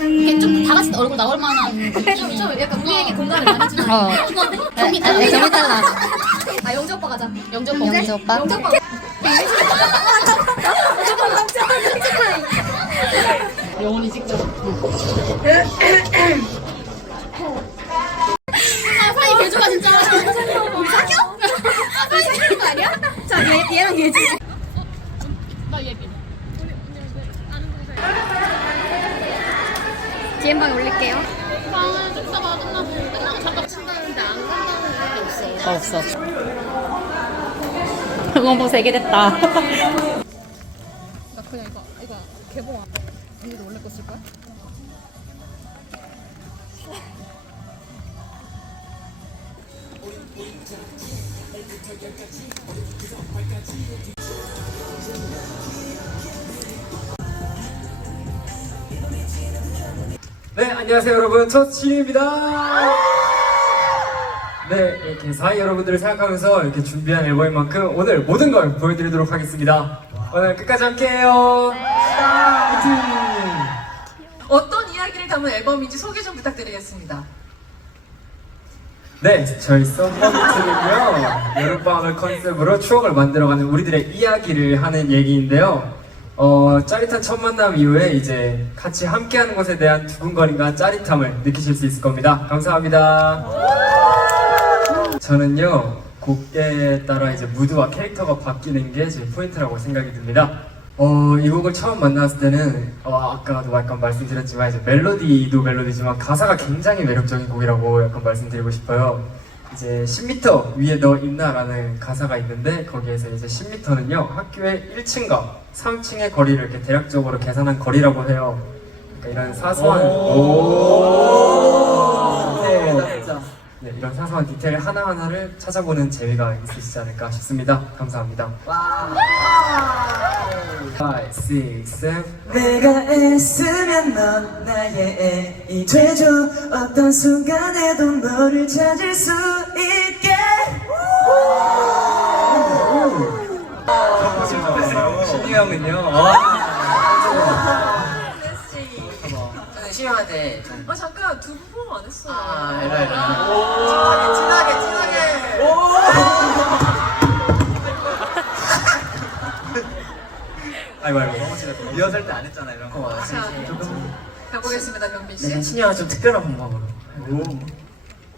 이게 좀다 같이 얼굴 나올 만한 좀, 좀 약간 우리에게 공감을 많이 주는 어. 정이 아, 네, 정이 달라. 아 영재 오빠 가자 영재 오빠 영재 오빠? 영재 오빠 영원히 직접 아 사이 개조가 진짜 사겨? 아 사이 사귀는 거 아니야? 자 얘, 얘랑 얘지 나 예빈 DM방에 올릴게요. 방은 좀 이따가 끝나고 끝나고 잠깐 친다는데 안 간다는 애 없어 없어. 응원봉 3개 됐다. 나 그냥 이거 이거 개봉 안 언니도 원래 거쓸거 네, 안녕하세요 여러분. 첫 진입니다. 네, 이렇게 사이 여러분들을 생각하면서 이렇게 준비한 앨범인 만큼 오늘 모든 걸 보여드리도록 하겠습니다. 오늘 끝까지 함께해요. 파이팅! 어떤 이야기를 담은 앨범인지 소개 좀 부탁드리겠습니다. 네, 저희 썸머트는요 여름방학을 컨셉으로 추억을 만들어가는 우리들의 이야기를 하는 얘기인데요. 어, 짜릿한 첫 만남 이후에 이제 같이 함께하는 것에 대한 두근거림과 짜릿함을 느끼실 수 있을 겁니다. 감사합니다. 저는요 곡에 따라 이제 무드와 캐릭터가 바뀌는 게 제 포인트라고 생각이 듭니다. 어, 이 곡을 처음 만났을 때는 어, 아까도 약간 말씀드렸지만 이제 멜로디도 멜로디지만 가사가 굉장히 매력적인 곡이라고 약간 말씀드리고 싶어요. 이제 10m 위에 너 있나라는 가사가 있는데 거기에서 이제 10m는요 학교의 1층과 3층의 거리를 이렇게 대략적으로 계산한 거리라고 해요. 그러니까 이런 사소한 네, 네, 이런 사소한 디테일 하나 하나를 찾아보는 재미가 있으시지 않을까 싶습니다. 감사합니다. Five, six, seven. 내가 애쓰면 넌 나의 애이 돼줘 어떤 순간에도 너를 찾을 수 있게 신이 형은요. 저는 시영한테 좀 아 잠깐 두 분 포옹 안 했어. 아, 이러, 이러. 진하게 진하게 진하게. 아이고 아이고 넘어지다. 리허설 때 안 했잖아 이런 거자 가보겠습니다 경빈 씨. 네, 신영아 좀 특별한 방법으로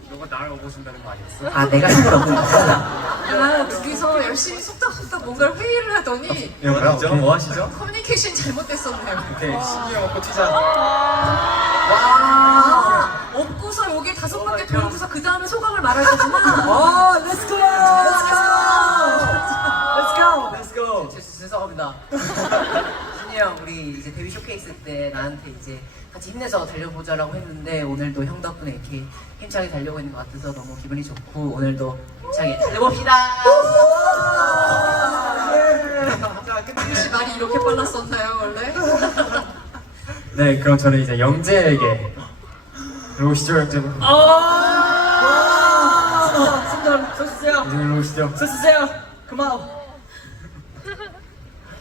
너가 나를 업어준다는 거 아니었어? 아 내가 힘을 얻는 거야 아 둘이서 열심히 속닥속닥 뭔가를 회의를 하더니 뭐 하시죠? 뭐 하시죠? 커뮤니케이션 잘못됐었네요. 오케이 신이 형 업고 튀자. 아, 업고서 여기 다섯 바퀴 돌고서 그 다음에 소감을. 어 렛츠고 렛츠고 죄송합니다. 신이 형 우리 이제 데뷔 쇼케이스 때 나한테 이제 같이 힘내서 달려보자라고 했는데 오늘도 형 덕분에 이렇게 힘차게 달려고 있는 것 같아서 너무 기분이 좋고 오늘도 힘차게 달려봅시다. 경빈 씨 말이 이렇게 빨랐었나요 원래? 네, 그럼 저는 이제 영재에게 일로 오시죠, 영재. 손좀 써주세요. 이제 일로 오시죠. 써주세요. 고마워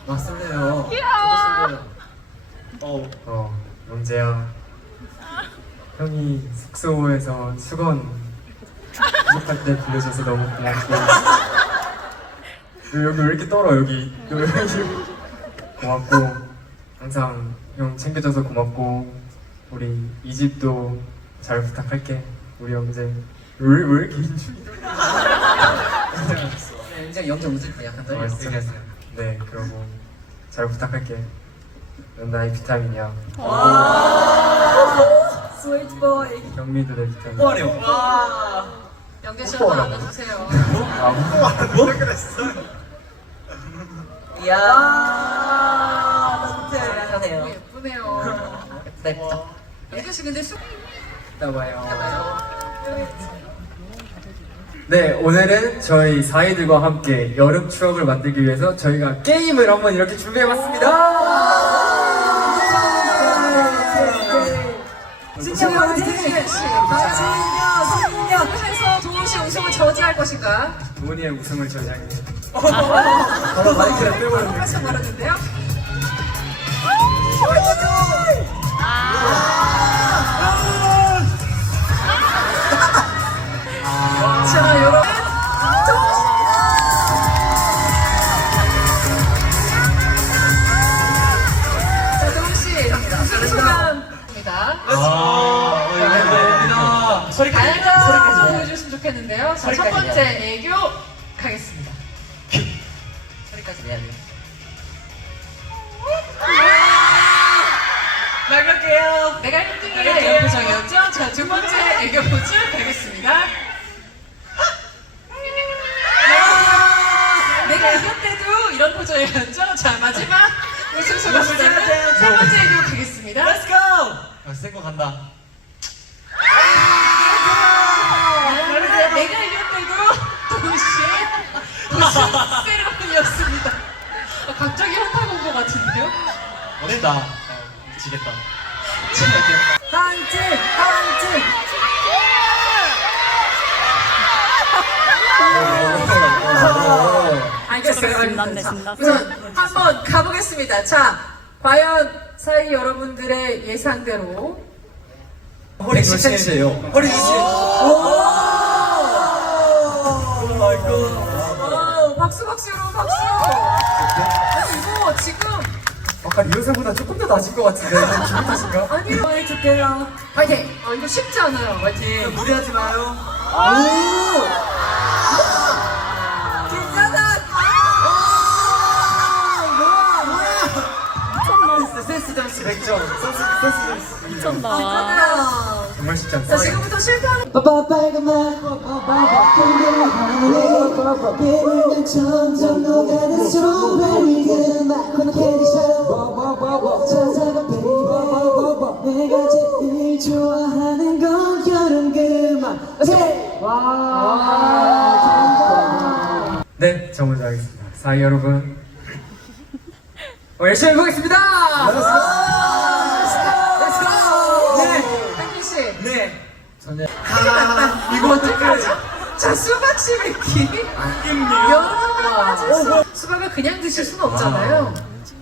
아, 설레요. 귀여워. 어, 어, 영재야. 형이 숙소에서 수건 부족할 때 빌려줘서 너무 고맙고. 너 여기 왜 이렇게 떨어, 여기. 고맙고. 항상 형 챙겨줘서 고맙고. 우리 이 집도 잘 부탁할게. 우리 영재. 왜, 왜 이렇게 인줄 굉장히 영재 웃을 때 약간 떨려 말씀했어요. 네, 그러고 잘 부탁할게. 넌 나의 비타민이야. 스위트 보이 경미도 내 비타민. 영재 씨 한번 안아주세요. 아, 뭐? 이야 너무 잘하네요 너무 예쁘네요. 예쁘다 예쁘다 영재 씨 근데 수 이따 봐요. 네, 오늘은 저희 사이들과 함께 여름 추억을 만들기 위해서 저희가 게임을 한번 이렇게 준비해봤습니다. 해서 도훈 씨 우승을 저지할 것인가? 도훈이의 우승을 저지하겠습니다. 바로 마이크를 빼버렸네. 똑같이 말하는데요. 좋겠는데요. 자, 첫 번째 애교 가겠습니다. 소리까지 내야 돼요. 나갈게요. 내가 1등이야 이런 표정이었죠? 자, 두 번째 애교 포즈 가겠습니다. 내가 이겼대도 이런 표정이었죠? 자, 마지막 우승 소감을 내는 세 번째 애교 가겠습니다. Let's go! 센거 간다. 어, 갑자기 현타 본것 같은데요? 어린다. 어, 지겠다. 한지 한지 알겠어요. 신났네, 자, 신났어. 우선 한번 가보겠습니다. 자, 과연 사이 여러분들의 예상대로 허리 10cm예요. 허리 10cm. 오, 박수 박수 여러분 박수. 아니 이거 지금 아까 리허설보다 조금 더 낮은 것 같은데 좀 기분 탓인가? 아니요 해줄게요. 파이팅. 아 이거 쉽지 않아요. 파이팅. 무리하지 마요. 괜 건 여름 그맛 네, 저 먼저 하겠습니다. 사이 여러분. 어, 열심히 해보겠습니다! 네. 아, 이거 어떡하지? 자, 수박 씨 뱉기. 여러 가지 수박을 그냥 드실 수는 없잖아요.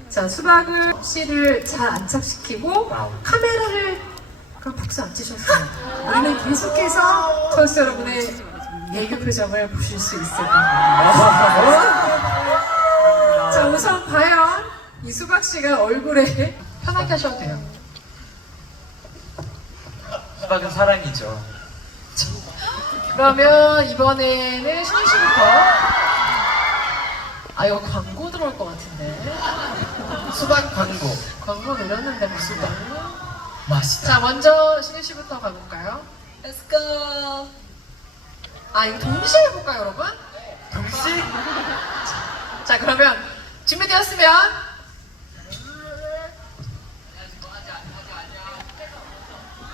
자, 수박을 씨를 잘 안착시키고 카메라를 그럼 박수 안 치셨어요. 우리는 계속해서 선수 여러분의 애교 표정을 보실 수 있을 겁니다. 자, 우선 과연 이 수박 씨가 얼굴에 편하게 하셔도 돼요. 수박은 사랑이죠. 그러면 이번에는 신희 씨부터. 아 이거 광고 들어올 것 같은데. 수박 광고. 광고 노렸는데 무슨 광고? 맛있다. 자 먼저 신희 씨부터 가볼까요? Let's go. 아 이거 동시에 해볼까요 여러분? 동시? 자 그러면 준비되었으면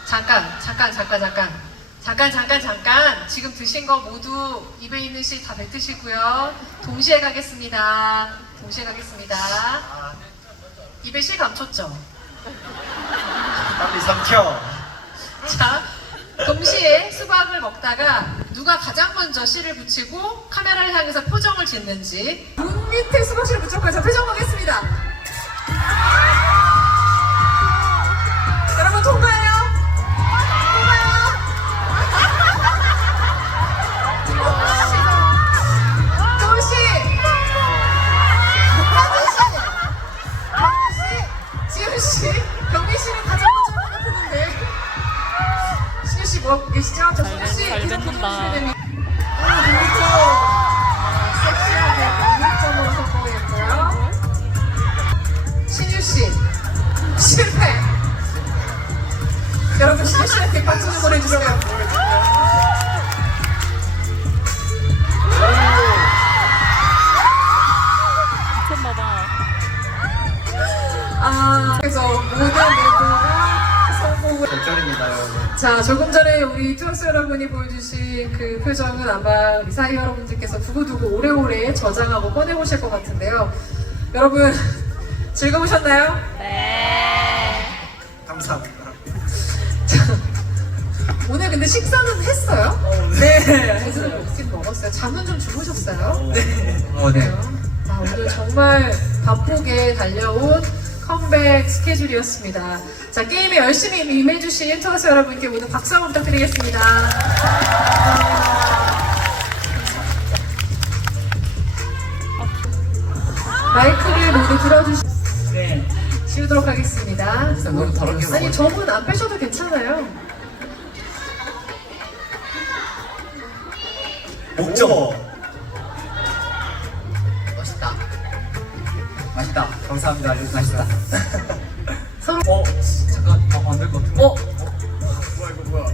잠깐 잠깐 잠깐 잠깐. 잠깐 잠깐 잠깐. 지금 드신 거 모두 입에 있는 씨 다 뱉으시고요. 동시에 가겠습니다. 동시에 가겠습니다. 입에 씨 감췄죠? 빨리 삼켜. 자 동시에 수박을 먹다가 누가 가장 먼저 씨를 붙이고 카메라를 향해서 표정을 짓는지. 눈 밑에 수박 씨를 붙였고요. 자 표정 보겠습니다 누가 계시죠? 저 소리 씨 잘 계속 뱉는다. 보여주셔야 됩니다. 오늘 눈밑으로 섹시하게 0 1점으로 성공했고요. 신유 씨 실패. 여러분 신유 씨한테 박수 좀 보내주세요. 아, 그래서 모든 앨범을 자, 조금 전에 우리 투어스 여러분이 보여주신 그 표정은 아마 사이 여러분들께서 두고두고 오래오래 저장하고 꺼내보실 것 같은데요. 여러분, 즐거우셨나요? 감사합니다. 오늘 근데 식사는 했어요? 네. 제대로 먹긴 먹었어요. 잠은 좀 주무셨어요? 어, 네. 아, 오늘 정말 바쁘게 달려온 컴백 스케줄이었습니다. 자, 게임에 열심히 임해주신 투어스 여러분께 모두 박수 한번 부탁드리겠습니다. 마이크를 모두 들어주시, 네. 씌우도록 하겠습니다. 너무 더럽게 아니, 점은 안 빼셔도 괜찮아요. 목적. 감사합니다. 아주 맛있다. 서로 어, 잠깐, 어, 안될 것 같은데. 어? 뭐야, 이거 뭐야.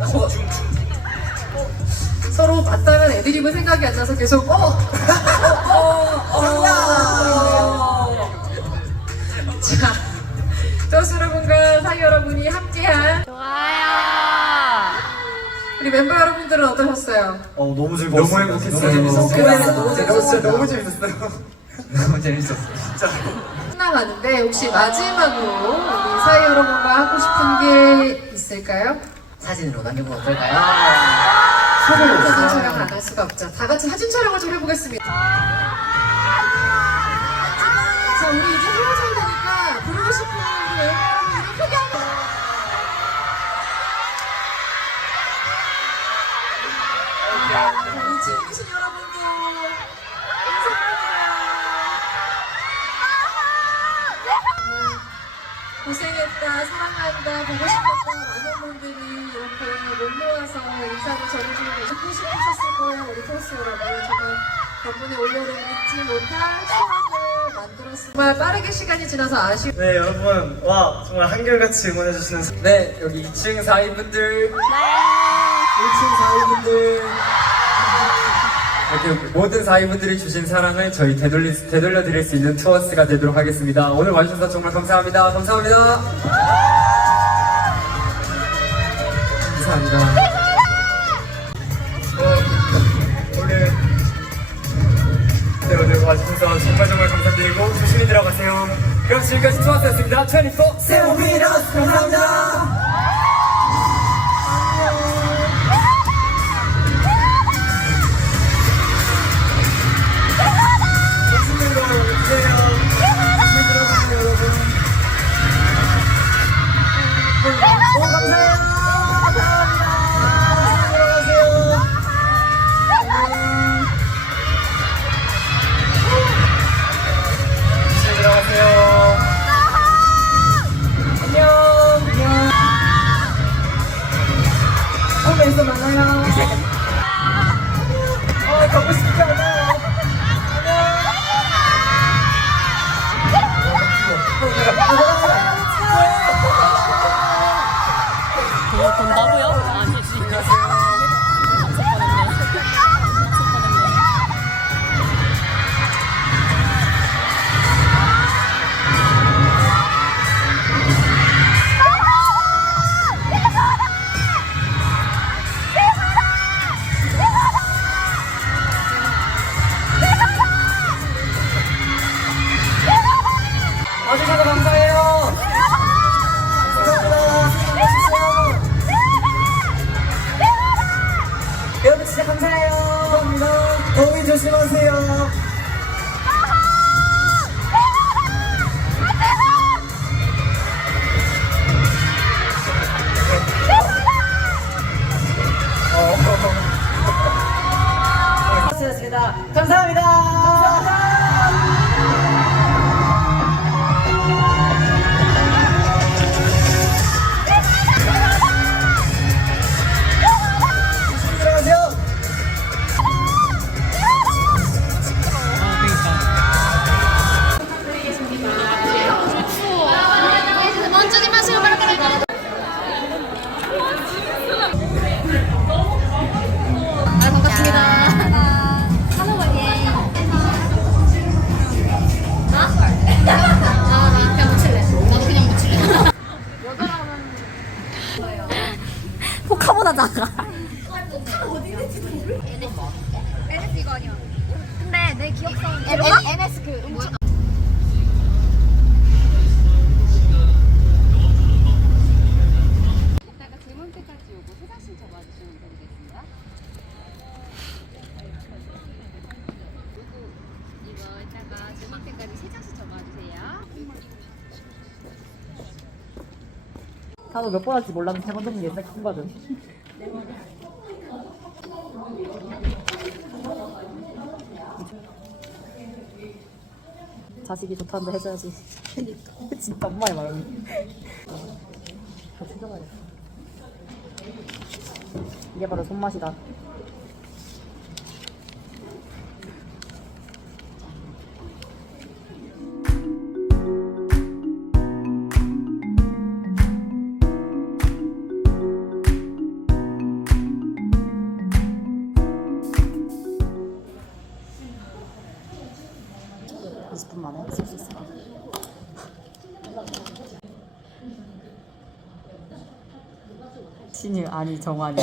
어? 서로 봤다면 애드립은 생각이 안 나서 계속 어! 어! 우리 멤버 여러분들은 어떠셨어요? 어 너무 즐거웠어요. 너무 행복했어요. 너무 재밌었어요. 네, 너무 재밌었어요. 너무 재밌었어요. 너무 재밌었어요. 진짜. 끝나가는데 혹시 마지막으로 우리 사이 여러분과 하고 싶은 게 있을까요? 사진으로 남겨보면 어떨까요? 사진 촬영 안 할 수가 없죠. 다 같이 사진 촬영을 좀 해보겠습니다. 자, 우리 이제 헤어져야 되니까 부르고 싶은 우리 고생했다, 사랑한다, 보고 싶었다 많은 분들이 이렇게 못 모아서 인사를 전해주고 계시고 싶으셨을 거예요 우리 토스 여러분. 정말 덕분에 올여름 잊지 못할 추억을 만들었습니다. 정말 빠르게 시간이 지나서 아쉬운 네 여러분. 와 정말 한결같이 응원해 주시는 네, 여기 2층 4인분들. 1층 4인분들. 이렇게 모든 4인분들이 주신 사랑을 저희 되돌리, 되돌려 드릴 수 있는 투어스가 되도록 하겠습니다. 오늘 와주셔서 정말 감사합니다. 감사합니다. 감사합니다. 어, 오늘, 네, 와주셔서 정말 정말 감사드리고 조심히 들어가세요. 그럼 지금까지 투어스였습니다. 24 세븐미너스 감사합니다. 들어가세요. 咋的 단어 몇번 할지 몰랐는데 세번 정도 예상 큰 거든. 자식이 좋다는데 해줘야지. 진짜 엄마의 마음이. 다 챙겨가야겠어. 이게 바로 손맛이다. 이십 분 만에 쓸 수 있을까? 신유 아니 정환이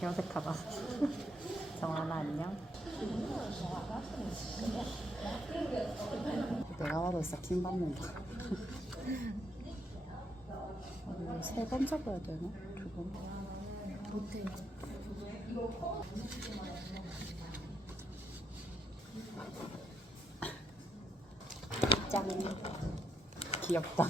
개어색하다 정환아 안녕 내가 봐도 진짜 킹 받는다 세번 잡아야 되나? 두 번? 못해 귀엽다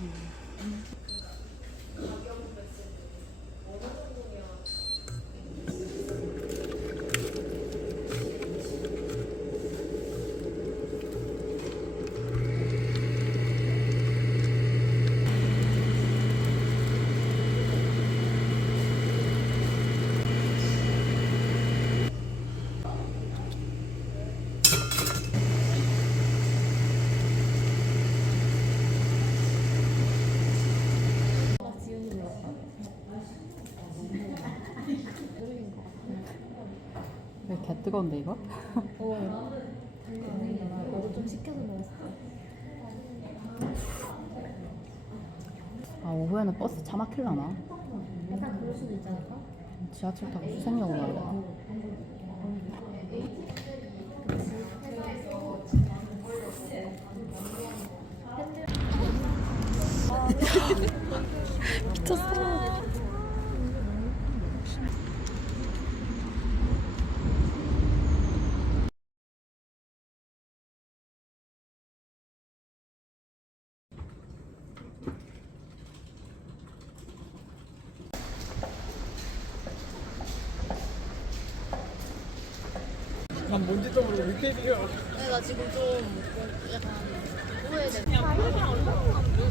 왜 개 뜨거운데 이거? 나도 좀 시켜서 먹었어. 아 오후에는 버스 차 막힐라나? 약간 그럴 수도 있지 않을까? 지하철 타고 수생역으로 가야 되나? 난 뭔지도 모르고 밑에 비가 근데 지금 좀 약간 후회돼. 그냥 표정 얼마나 안 보여?